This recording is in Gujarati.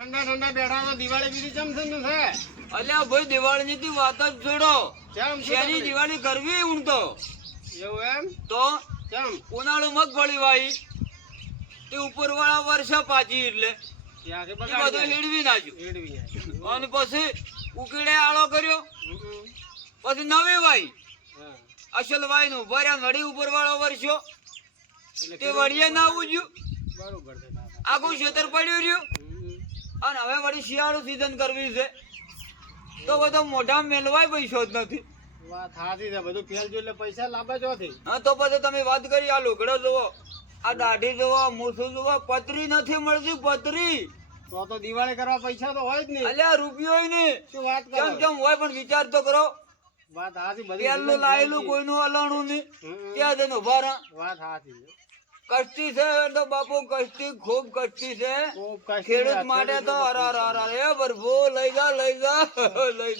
ઠંડા ઠંડા બેઠા તો દિવાળી બીજી ચમચમ છે. અલ્યા ભાઈ દિવાળી ની વાત જ છોડો. કેમ શેની દિવાળી કરવી હું તો એવું એમ તો કેમ ઉનાળુ મગફળી વાઈ તે ઉપર વાળા વર્ષા પાછી એટલે ત્યાંથી એ બધું બગાડી હેડવી નાખ્યું એડવી જાય. અને પછી ઉકેડે આળો કર્યો હમ. પછી નવી વાઈ હા. અસલ વાઈ નું ભર્યા વળી ઉપર વાળો વર્ષો એટલે તે વળીએ ના ઉજ્યું બરોબર છે દાદા. આખું ખેતર પડ્યું રહ્યું હમ. અને હવે વળી શિયાળુ સીઝન કરવી છે તો બધો મોઢા મેલવાય પૈસો જ નથી. વાત સાચી છે. બધું ખેલ જો એટલે પૈસા લાંબા જોથી. હા તો પછી તમે વાત કરી આ લુગડો જોવો આ દાઢી જોવો મૂછું જોવો પતરી નથી મળતી પતરી. તો દિવાળી કરવા પૈસા તો હોય જ નહીં. અલ્યા રૂપિયો નહીં શું વાત કરો? કેમ કેમ હોય પણ વિચાર તો કરો. વાત સાચી. બધી પેલું season લાયેલું ખેલ કોઈનું અલાણું નહીં હમ. ત્યાં જઈને ઉભા રહા. વાત સાચી છે. કષ્ટી છે તો બાપુ કષ્ટી ખૂબ કષ્ટી છે ખૂબ કષ્ટી ખેડૂત છે. માટે તો ખેડૂત અરે અરે અરે એ ભરભો લઈ જા લઈ જા લઈ જા.